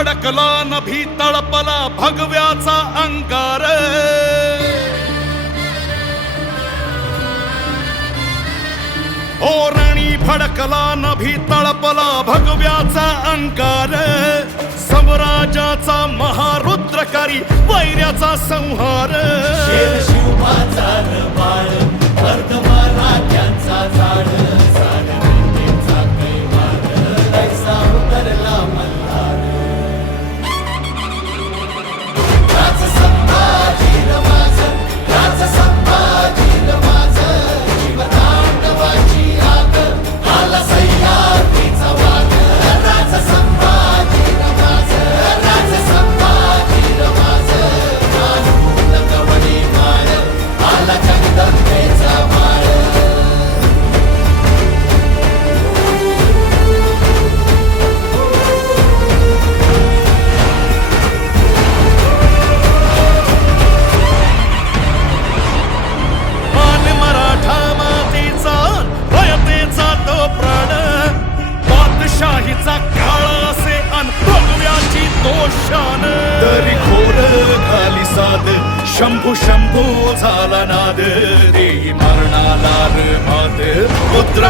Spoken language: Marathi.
भडकला नभी तळपला भगव्याचा अंगार ओरणी भडकला नभी तळपला भगव्याचा अंगार समराजाचा महारुद्रकारी वैऱ्याचा संहार शिवबाचा बाळ वर्धमाराध्यांचा झाड साडवेचा कैवार ऐसा उतरला मल्हार राज संभाजी रमाज राज संभाजी रमाज जीवतांडवाची आग आला सह्याद्रीचा वाघ राज संभाजी रमाज राज संभाजी रमाज मानून कवडी माळ आला जगदंबेचा माळ मान मराठा मातीचा रयतेचा तो प्राण बादशाहीचा काळ असे अन भगव्याची तो शान तरी खोर घाली साद शंभू शंभू झाला नाद देई मरणाला रे मात पुत्र